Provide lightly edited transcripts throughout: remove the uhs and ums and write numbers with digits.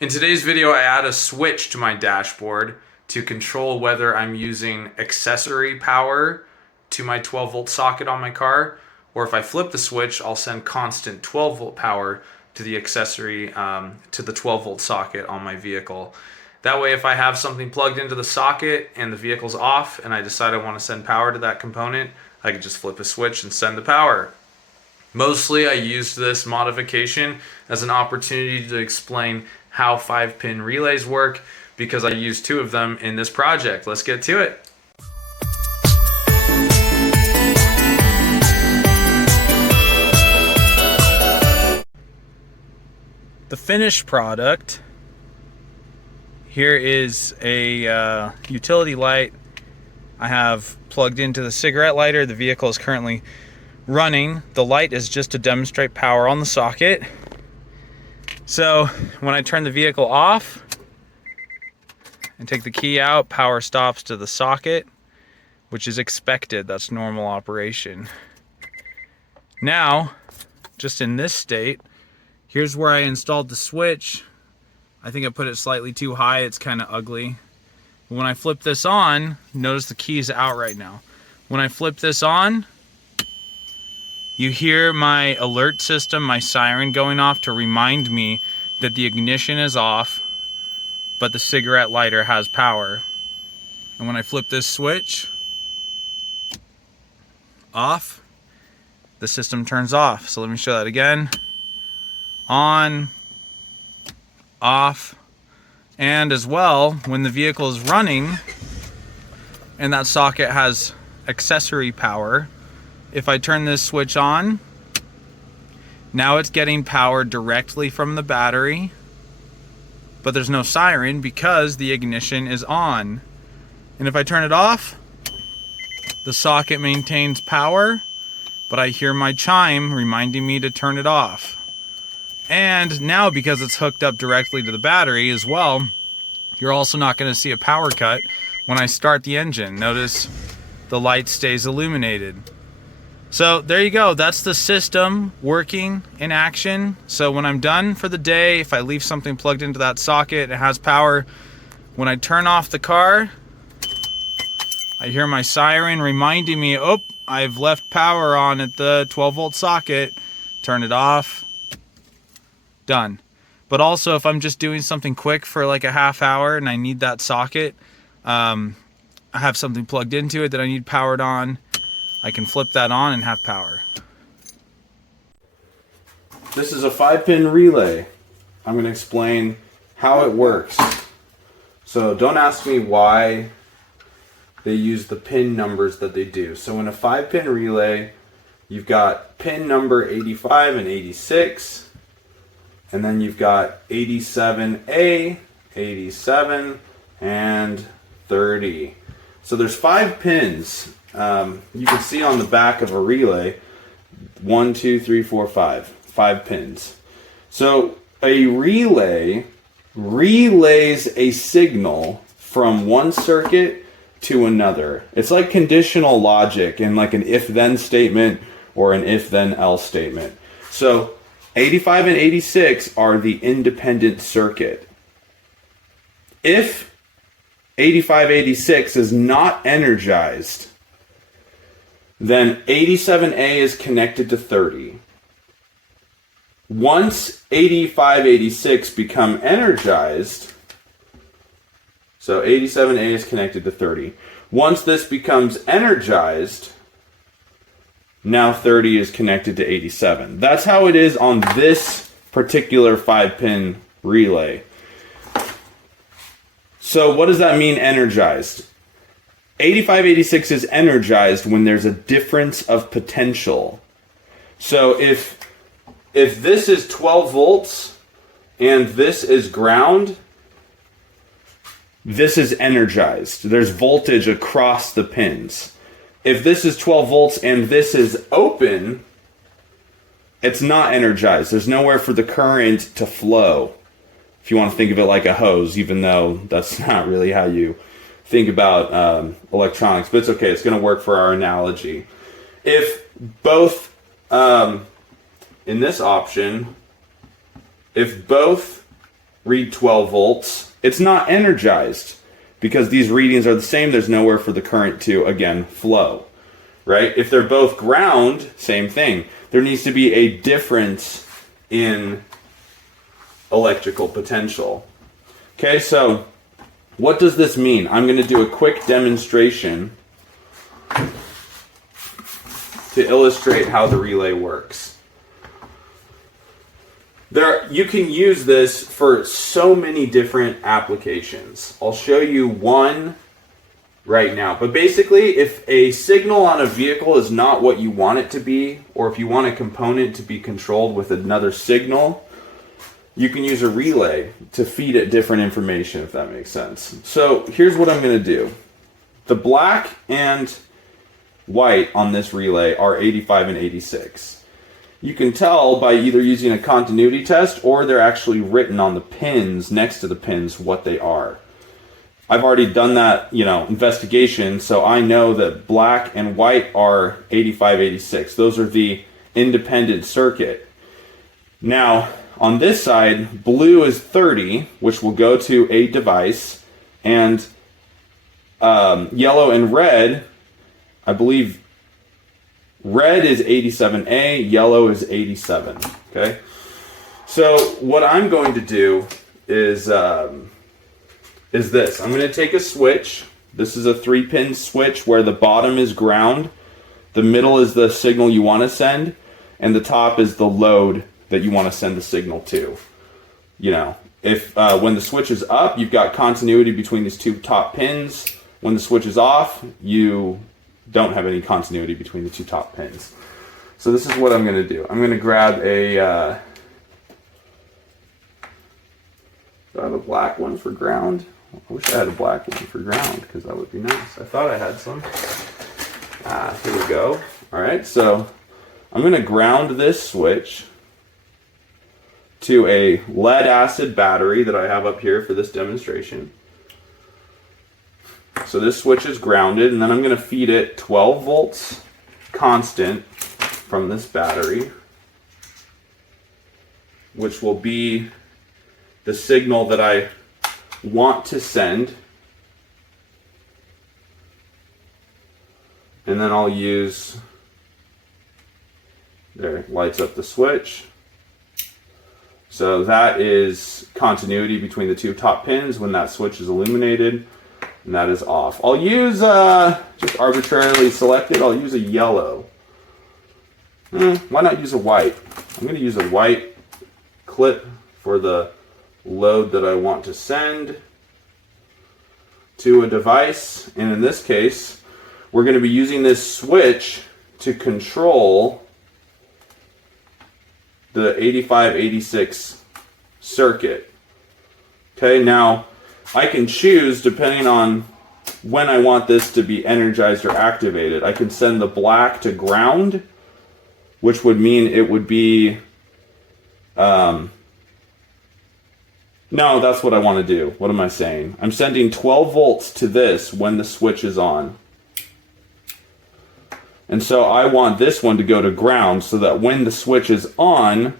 In today's video, I add a switch to my dashboard to control whether I'm using accessory power to my 12 volt socket on my car, or if I flip the switch, I'll send constant 12 volt power to the accessory, to the 12 volt socket on my vehicle. That way, if I have something plugged into the socket and the vehicle's off and I decide I want to send power to that component, I can just flip a switch and send the power. Mostly I used this modification as an opportunity to explain how 5-pin relays work because I used 2 of them in this project. Let's get to it. The finished product here is a utility light I have plugged into the cigarette lighter. The vehicle is currently running. The light is just to demonstrate power on the socket. So when I turn the vehicle off and take the key out, power stops to the socket, which is expected. That's normal operation. Now, just in this state, here's where I installed the switch. I think I put it slightly too high. It's kind of ugly. When I flip this on, notice the key's out right now. When I flip this on, you hear my alert system, my siren going off to remind me that the ignition is off, but the cigarette lighter has power. And when I flip this switch off, the system turns off. So let me show that again. On, off, and as well, when the vehicle is running and that socket has accessory power, if I turn this switch on, now it's getting power directly from the battery, but there's no siren because the ignition is on. And if I turn it off, the socket maintains power, but I hear my chime reminding me to turn it off. And now, because it's hooked up directly to the battery as well, you're also not going to see a power cut when I start the engine. Notice the light stays illuminated. So there you go. That's the system working in action. So when I'm done for the day, if I leave something plugged into that socket, it has power. When I turn off the car, I hear my siren reminding me, oh, I've left power on at the 12 volt socket. Turn it off. Done. But also, if I'm just doing something quick for like a half hour and I need that socket, I have something plugged into it that I need powered on, I can flip that on and have power. This is a 5-pin relay. I'm going to explain how it works. So don't ask me why they use the pin numbers that they do. So in a 5-pin relay, you've got pin number 85 and 86, and then you've got 87A, 87, and 30. So there's 5 pins. You can see on the back of a relay, 1, 2, 3, 4, 5 pins. So a relay relays a signal from one circuit to another. It's like conditional logic in like an if-then statement or an if-then else statement. So 85 and 86 are the independent circuit. If 8586 is not energized, then 87A is connected to 30. Once 8586 become energized, so 87A is connected to 30. Once this becomes energized, now 30 is connected to 87. That's how it is on this particular 5-pin relay. So what does that mean, energized? 8586 is energized when there's a difference of potential. So if this is 12 volts and this is ground, this is energized. There's voltage across the pins. If this is 12 volts and this is open, it's not energized. There's nowhere for the current to flow. If you want to think of it like a hose, even though that's not really how you think about electronics, but it's okay. It's going to work for our analogy. If both in this option, if both read 12 volts, it's not energized because these readings are the same. There's nowhere for the current to, again, flow, right? If they're both ground, same thing. There needs to be a difference in electrical potential. Okay, so what does this mean? I'm going to do a quick demonstration to illustrate how the relay works. You can use this for so many different applications. I'll show you one right now. But basically, if a signal on a vehicle is not what you want it to be, or if you want a component to be controlled with another signal, you can use a relay to feed it different information, if that makes sense. So here's what I'm going to do. The black and white on this relay are 85 and 86. You can tell by either using a continuity test or they're actually written on the pins, next to the pins, what they are. I've already done that, investigation, so I know that black and white are 85, 86. Those are the independent circuit. Now, on this side, blue is 30, which will go to a device, and yellow and red, I believe red is 87A, yellow is 87, okay? So what I'm going to do is this. I'm going to take a switch. This is a 3-pin switch where the bottom is ground, the middle is the signal you want to send, and the top is the load that you want to send the signal to. If when the switch is up, you've got continuity between these two top pins. When the switch is off, you don't have any continuity between the two top pins. So this is what I'm going to do. I'm going to grab do I have a black one for ground? I wish I had a black one for ground because that would be nice. I thought I had some. Here we go. All right, so I'm going to ground this switch to a lead acid battery that I have up here for this demonstration. So this switch is grounded, and then I'm going to feed it 12 volts constant from this battery, which will be the signal that I want to send. And then I'll use, there, it lights up the switch. So that is continuity between the two top pins when that switch is illuminated. And that is off. I'll use, just arbitrarily selected, I'll use a yellow. Why not use a white? I'm going to use a white clip for the load that I want to send to a device. And in this case, we're going to be using this switch to control the 85-86 circuit. Okay, now I can choose, depending on when I want this to be energized or activated, I can send the black to ground, which would mean it would be, no, that's what I want to do. What am I saying? I'm sending 12 volts to this when the switch is on. And so I want this one to go to ground so that when the switch is on,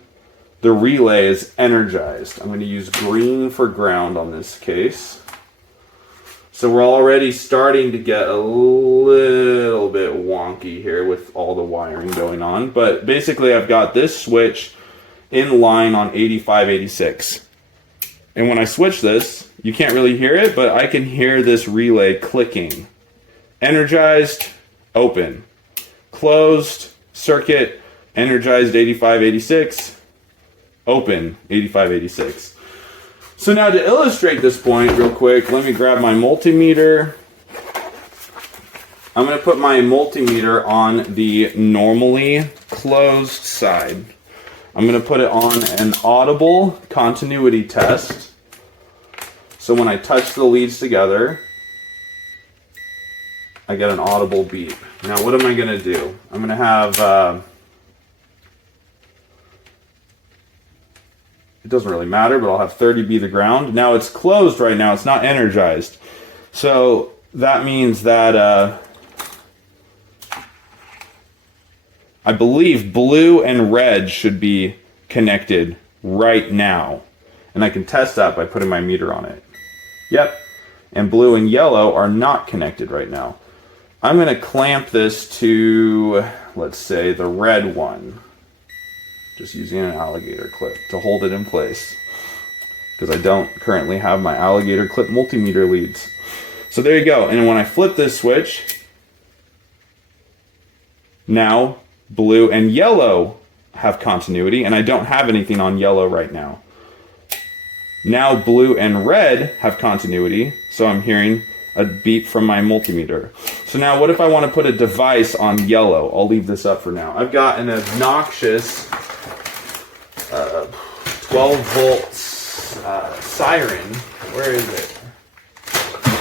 the relay is energized. I'm going to use green for ground on this case. So we're already starting to get a little bit wonky here with all the wiring going on. But basically I've got this switch in line on 85-86. And when I switch this, you can't really hear it, but I can hear this relay clicking. Energized, open. Closed, circuit, energized 85-86. Open 85-86. So now to illustrate this point real quick, let me grab my multimeter. I'm going to put my multimeter on the normally closed side. I'm going to put it on an audible continuity test. So when I touch the leads together, I get an audible beep. Now what am I going to do? I'm going to have... it doesn't really matter, but I'll have 30 be the ground. Now it's closed right now. It's not energized. So that means that I believe blue and red should be connected right now. And I can test that by putting my meter on it. Yep. And blue and yellow are not connected right now. I'm going to clamp this to, let's say, the red one. Just using an alligator clip to hold it in place, because I don't currently have my alligator clip multimeter leads. So there you go. And when I flip this switch, now blue and yellow have continuity, and I don't have anything on yellow right now. Now blue and red have continuity, so I'm hearing a beep from my multimeter. So now what if I want to put a device on yellow? I'll leave this up for now. I've got an obnoxious 12 volts siren. Where is it?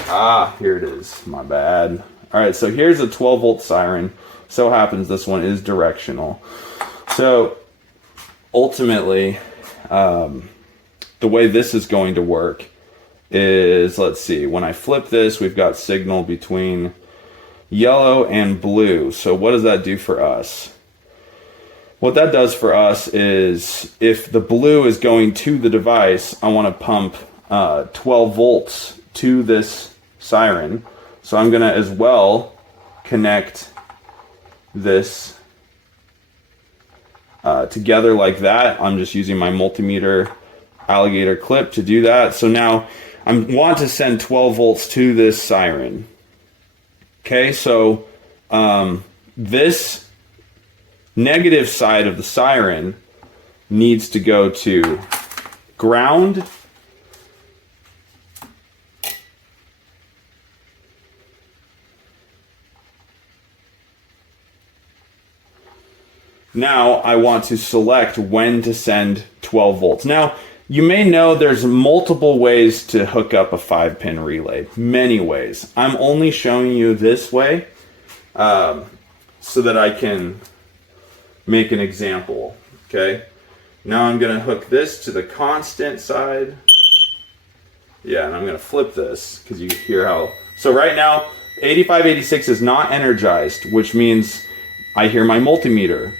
Ah, here it is. My bad. All right, so here's a 12 volt siren. So happens this one is directional. So ultimately, the way this is going to work is, let's see, when I flip this, we've got signal between yellow and blue. So what does that do for us? What that does for us is, if the blue is going to the device, I want to pump 12 volts to this siren. So I'm going to as well connect this together like that. I'm just using my multimeter alligator clip to do that. So now I want to send 12 volts to this siren. Okay, so this negative side of the siren needs to go to ground. Now I want to select when to send 12 volts. Now, you may know there's multiple ways to hook up a 5-pin relay. Many ways. I'm only showing you this way so that I can make an example. Okay. Now I'm going to hook this to the constant side. Yeah, and I'm going to flip this because you hear how... So right now, 8586 is not energized, which means I hear my multimeter.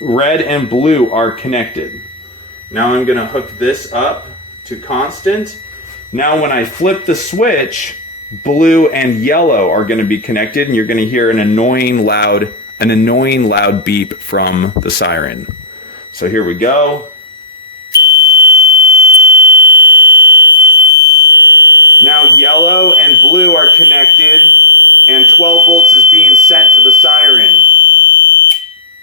Red and blue are connected. Now I'm going to hook this up to constant. Now when I flip the switch, blue and yellow are going to be connected, and you're going to hear an annoying loud beep from the siren. So here we go. Now yellow and blue are connected, and 12 volts is being sent to the siren.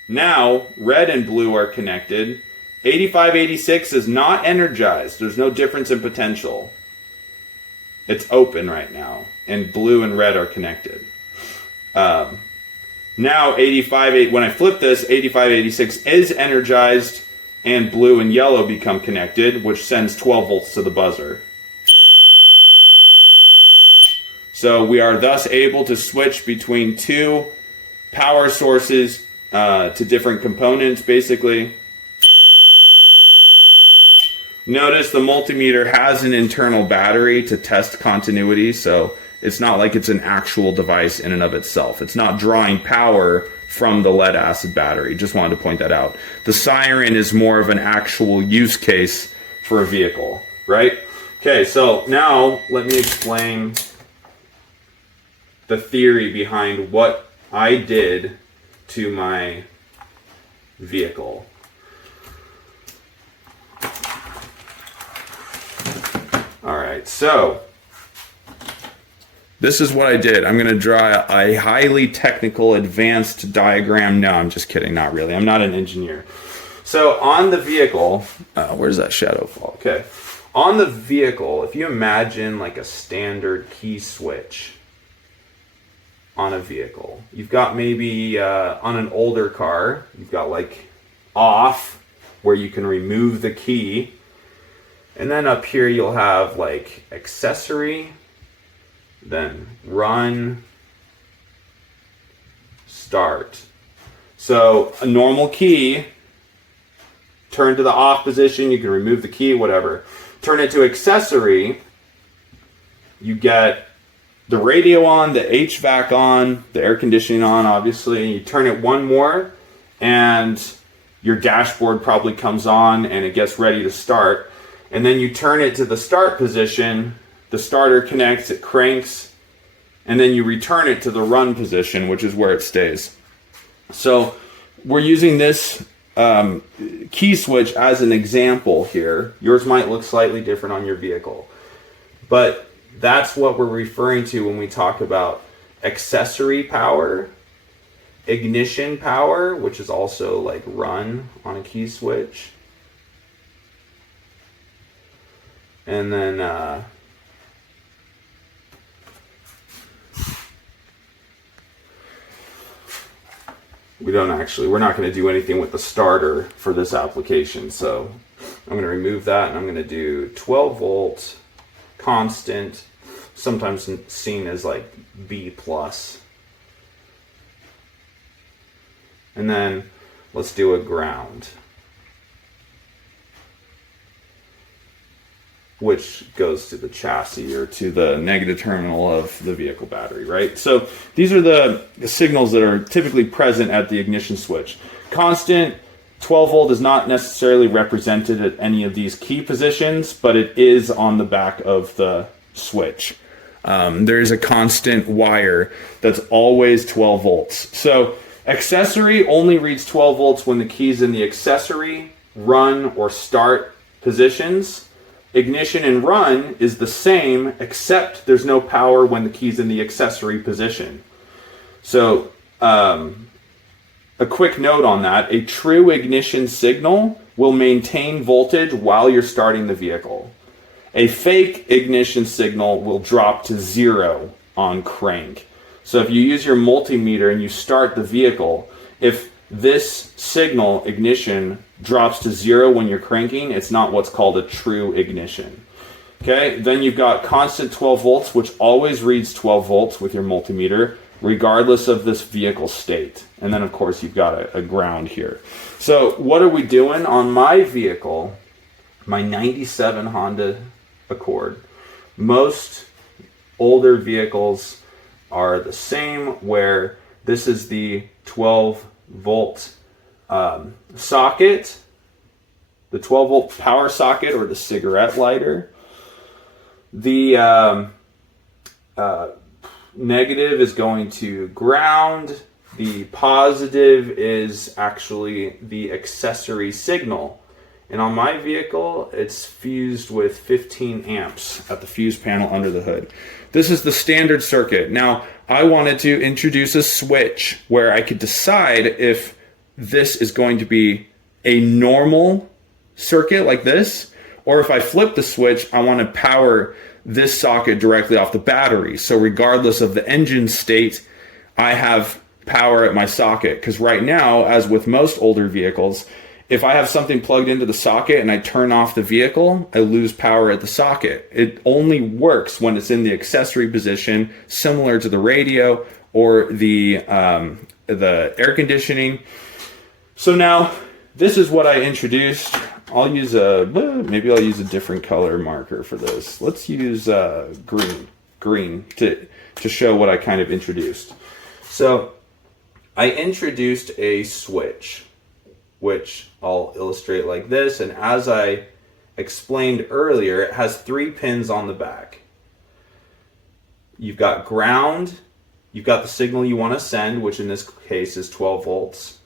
Now red and blue are connected. 8586 is not energized. There's no difference in potential. It's open right now, and blue and red are connected. Now when I flip this, 8586 is energized, and blue and yellow become connected, which sends 12 volts to the buzzer. So we are thus able to switch between two power sources to different components, basically. Notice the multimeter has an internal battery to test continuity, so it's not like it's an actual device in and of itself. It's not drawing power from the lead acid battery. Just wanted to point that out. The siren is more of an actual use case for a vehicle, right? Okay, so now let me explain the theory behind what I did to my vehicle. Alright, so this is what I did. I'm going to draw a highly technical, advanced diagram. No, I'm just kidding. Not really. I'm not an engineer. So on the vehicle, where's that shadow fall? Okay. On the vehicle, if you imagine like a standard key switch on a vehicle, you've got maybe on an older car, you've got like off, where you can remove the key. And then up here you'll have like accessory, then run, start. So a normal key, turn to the off position, you can remove the key, whatever. Turn it to accessory, you get the radio on, the HVAC on, the air conditioning on, obviously. You turn it one more, and your dashboard probably comes on, and it gets ready to start. and then you turn it to the start position, the starter connects, it cranks, and then you return it to the run position, which is where it stays. So we're using this key switch as an example here. Yours might look slightly different on your vehicle, but that's what we're referring to when we talk about accessory power, ignition power, which is also like run on a key switch, and then we're not going to do anything with the starter for this application. So I'm going to remove that, and I'm going to do 12 volt constant, sometimes seen as like B plus. And then let's do a ground, which goes to the chassis or to the negative terminal of the vehicle battery, right? So these are the signals that are typically present at the ignition switch. Constant 12 volt is not necessarily represented at any of these key positions, but it is on the back of the switch. There is a constant wire that's always 12 volts. So accessory only reads 12 volts when the key's in the accessory, run, or start positions. Ignition and run is the same, except there's no power when the key's in the accessory position. So a quick note on that: a true ignition signal will maintain voltage while you're starting the vehicle. A fake ignition signal will drop to 0 on crank. So if you use your multimeter and you start the vehicle, if this signal ignition drops to 0 when you're cranking, it's not what's called a true ignition. Okay, then you've got constant 12 volts, which always reads 12 volts with your multimeter, regardless of this vehicle state. And then of course you've got a ground here. So what are we doing on my vehicle, my 97 Honda Accord? Most older vehicles are the same, where this is the 12 volt socket, the 12 volt power socket, or the cigarette lighter. The negative is going to ground. The positive is actually the accessory signal. And on my vehicle, it's fused with 15 amps at the fuse panel under the hood. This is the standard circuit. Now, I wanted to introduce a switch where I could decide if this is going to be a normal circuit like this, or if I flip the switch, I want to power this socket directly off the battery. So regardless of the engine state, I have power at my socket. Because right now, as with most older vehicles, if I have something plugged into the socket and I turn off the vehicle, I lose power at the socket. It only works when it's in the accessory position, similar to the radio or the air conditioning. So now, this is what I introduced. I'll use maybe I'll use a different color marker for this. Let's use green to show what I kind of introduced. So I introduced a switch, which I'll illustrate like this. And as I explained earlier, it has 3 pins on the back. You've got ground, you've got the signal you want to send, which in this case is 12 volts.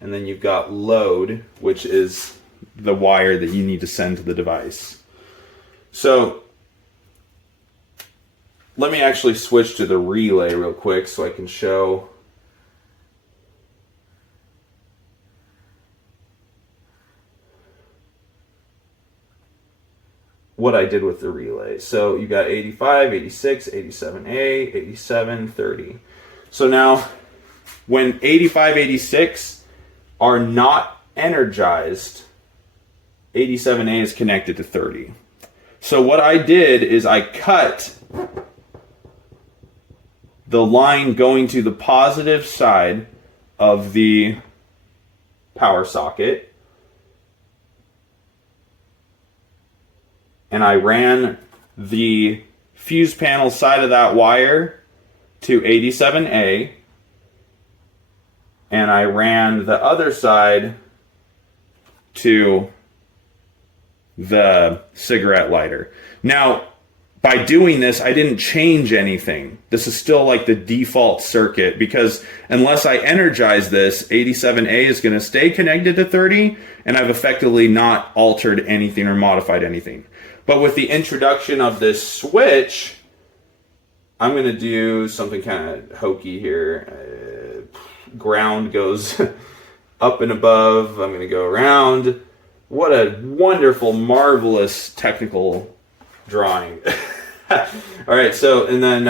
And then you've got load, which is the wire that you need to send to the device. So let me actually switch to the relay real quick so I can show what I did with the relay. So you got 85, 86, 87A, 87, 30. So now when 85, 86 are not energized, 87A is connected to 30. So what I did is I cut the line going to the positive side of the power socket, and I ran the fuse panel side of that wire to 87A, and I ran the other side to the cigarette lighter. Now, by doing this, I didn't change anything. This is still like the default circuit, because unless I energize this, 87A is going to stay connected to 30, and I've effectively not altered anything or modified anything. But with the introduction of this switch, I'm going to do something kind of hokey here. Ground goes up and above. I'm going to go around. What a wonderful, marvelous technical drawing. All right, so, and then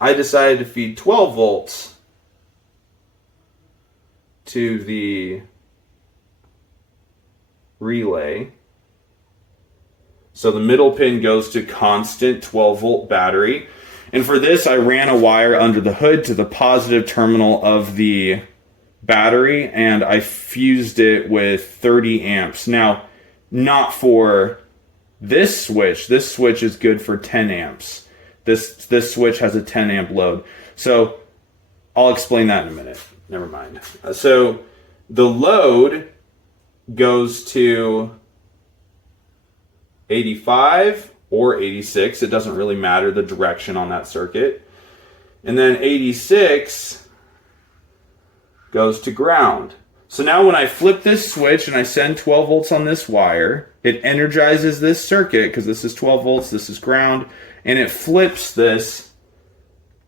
I decided to feed 12 volts to the relay. So the middle pin goes to constant 12 volt battery. And for this, I ran a wire under the hood to the positive terminal of the battery, and I fused it with 30 amps. Now, not for this switch. This switch is good for 10 amps. This switch has a 10 amp load. So I'll explain that in a minute. Never mind. So the load goes to 85 or 86. It doesn't really matter the direction on that circuit. And then 86 goes to ground. So now when I flip this switch and I send 12 volts on this wire, it energizes this circuit, because this is 12 volts, this is ground, and it flips this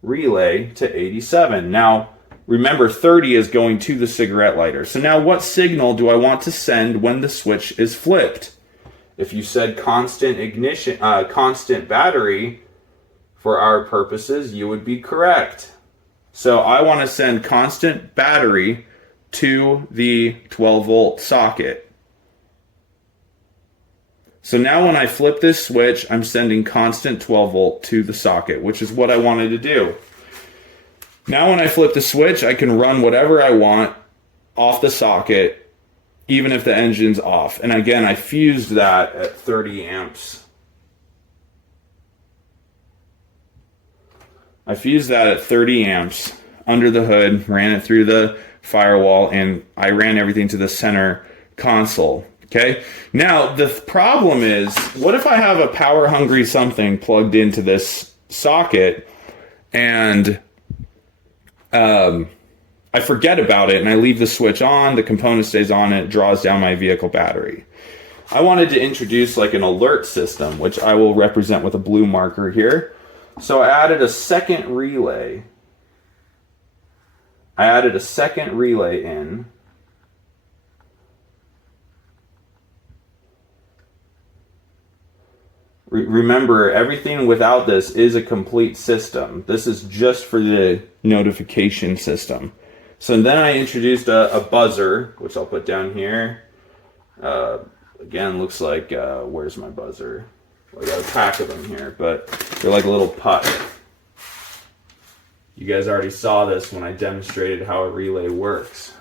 relay to 87. Now, remember, 30 is going to the cigarette lighter. So now what signal do I want to send when the switch is flipped? If you said constant ignition, constant battery, for our purposes, you would be correct. So I want to send constant battery to the 12 volt socket. So now when I flip this switch, I'm sending constant 12 volt to the socket, which is what I wanted to do. Now when I flip the switch, I can run whatever I want off the socket, even if the engine's off. And again, I fused that at 30 amps. I fused that at 30 amps under the hood, ran it through the firewall, and I ran everything to the center console. Okay. Now the problem is, what if I have a power hungry something plugged into this socket and I forget about it and I leave the switch on, the component stays on, and it draws down my vehicle battery. I wanted to introduce like an alert system, which I will represent with a blue marker here. So I added a second relay. In. Remember, everything without this is a complete system. This is just for the notification system. So then I introduced a buzzer, which I'll put down here. Again, looks like, where's my buzzer? Well, I got a pack of them here, but they're like a little puck. You guys already saw this when I demonstrated how a relay works.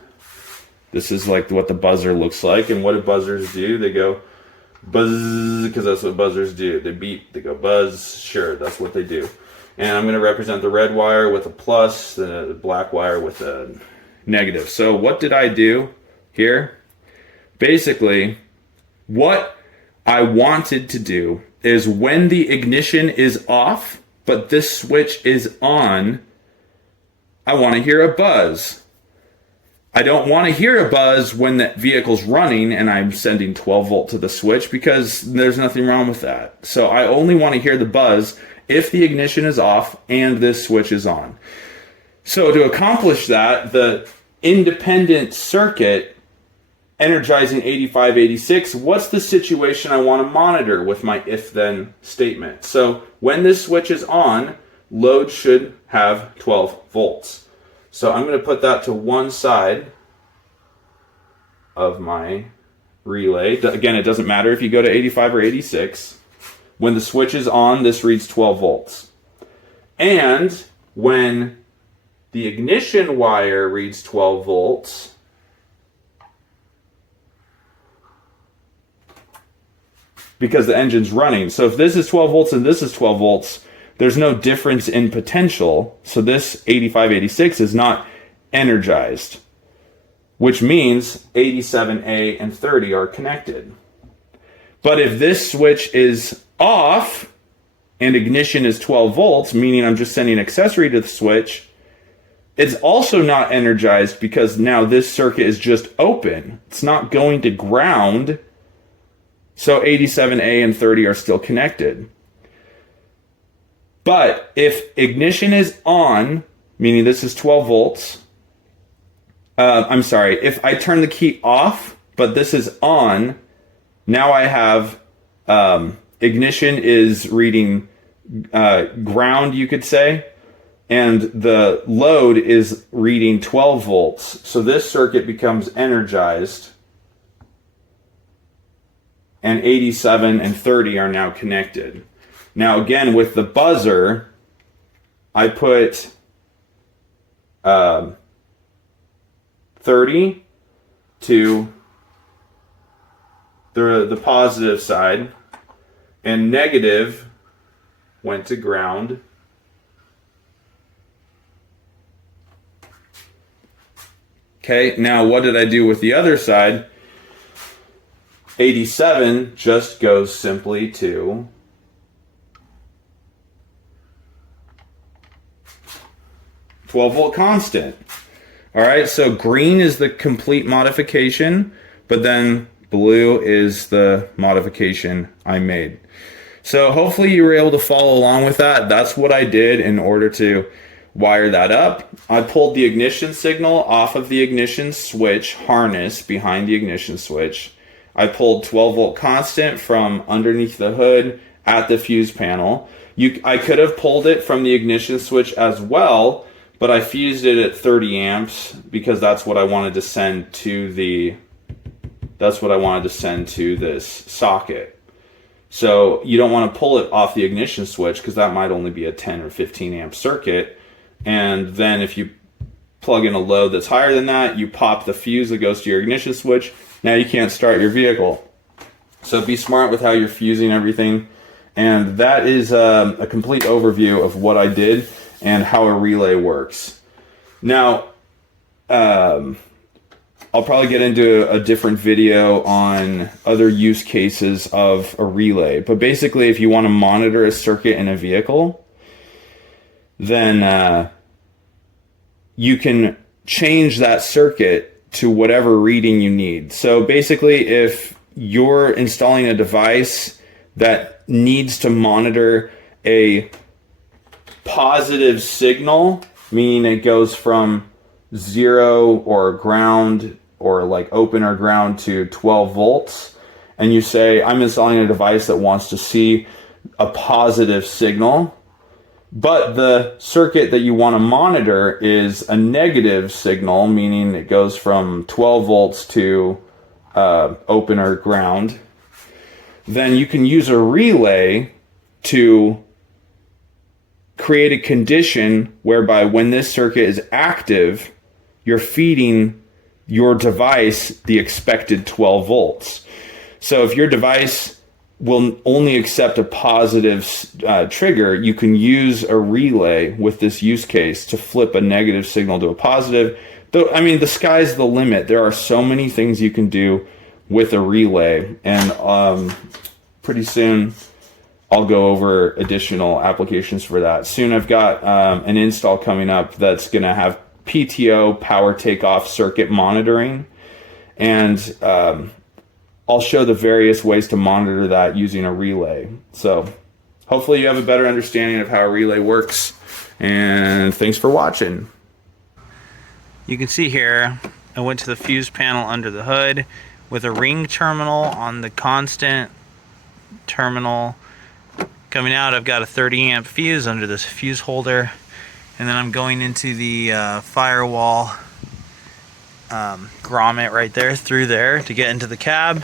This is like what the buzzer looks like, and what do buzzers do? They go buzz, because that's what buzzers do. They beep, they go buzz, sure, that's what they do. And I'm going to represent the red wire with a plus, the black wire with a negative. So what did I do here? Basically, what I wanted to do is when the ignition is off, but this switch is on, I want to hear a buzz. I don't want to hear a buzz when the vehicle's running and I'm sending 12 volt to the switch, because there's nothing wrong with that. So I only want to hear the buzz if the ignition is off and this switch is on. So to accomplish that, the independent circuit energizing 85, 86, what's the situation I want to monitor with my if-then statement? So when this switch is on, load should have 12 volts. So I'm going to put that to one side of my relay. Again, it doesn't matter if you go to 85 or 86. When the switch is on, this reads 12 volts. And when the ignition wire reads 12 volts, because the engine's running. So if this is 12 volts and this is 12 volts, there's no difference in potential. So this 85, 86 is not energized, which means 87A and 30 are connected. But if this switch is off and ignition is 12 volts, meaning I'm just sending accessory to the switch, it's also not energized because now this circuit is just open. It's not going to ground. So 87A and 30 are still connected. But if ignition is on, meaning this is 12 volts, if I turn the key off, but this is on, now I have ignition is reading ground, you could say, and the load is reading 12 volts. So this circuit becomes energized, and 87 and 30 are now connected. Now again, with the buzzer, I put 30 to the positive side, and negative went to ground. Okay, now what did I do with the other side? 87 just goes simply to volt constant. All right, so green is the complete modification, but then blue is the modification I made. So hopefully you were able to follow along with that. That's what I did in order to wire that up. I pulled the ignition signal off of the ignition switch harness behind the ignition switch. I pulled 12 volt constant from underneath the hood at the fuse panel. I could have pulled it from the ignition switch as well, but I fused it at 30 amps because that's what I wanted to send to this socket. So you don't want to pull it off the ignition switch because that might only be a 10 or 15 amp circuit. And then if you plug in a load that's higher than that, you pop the fuse that goes to your ignition switch. Now you can't start your vehicle. So be smart with how you're fusing everything. And that is a complete overview of what I did and how a relay works. Now, I'll probably get into a different video on other use cases of a relay. But basically, if you want to monitor a circuit in a vehicle, then you can change that circuit to whatever reading you need. So basically, if you're installing a device that needs to monitor a positive signal, meaning it goes from 0 or ground or like open or ground to 12 volts, and you say, I'm installing a device that wants to see a positive signal, but the circuit that you want to monitor is a negative signal, meaning it goes from 12 volts to open or ground, then you can use a relay to create a condition whereby when this circuit is active, you're feeding your device the expected 12 volts. So if your device will only accept a positive trigger, you can use a relay with this use case to flip a negative signal to a positive. Though, I mean, the sky's the limit. There are so many things you can do with a relay, and pretty soon I'll go over additional applications for that. Soon I've got an install coming up that's going to have PTO, power takeoff circuit monitoring, and I'll show the various ways to monitor that using a relay. So hopefully you have a better understanding of how a relay works, and thanks for watching. You can see here, I went to the fuse panel under the hood with a ring terminal on the constant terminal. Coming out, I've got a 30 amp fuse under this fuse holder, and then I'm going into the firewall grommet right there, through there, to get into the cab.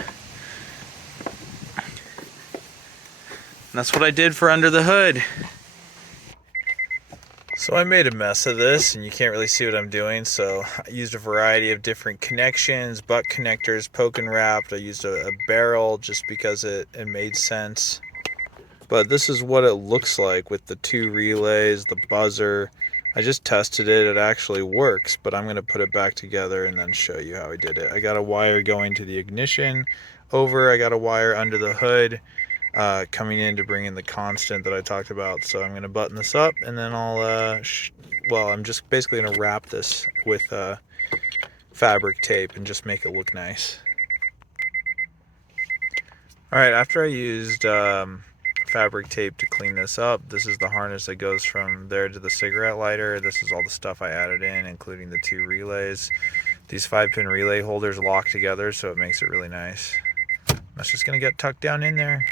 And that's what I did for under the hood. So I made a mess of this, and you can't really see what I'm doing, so I used a variety of different connections, butt connectors, poke and wrapped. I used a barrel just because it made sense. But this is what it looks like with the two relays, the buzzer. I just tested it. It actually works, but I'm going to put it back together and then show you how I did it. I got a wire going to the ignition, over. I got a wire under the hood coming in to bring in the constant that I talked about. So I'm going to button this up, and then I'll, I'm just basically going to wrap this with fabric tape and just make it look nice. Alright, after I used fabric tape to clean this up, this is the harness that goes from there to the cigarette lighter. This is all the stuff I added in, including the 2 relays. These 5-pin relay holders lock together, so it makes it really nice. That's just going to get tucked down in there.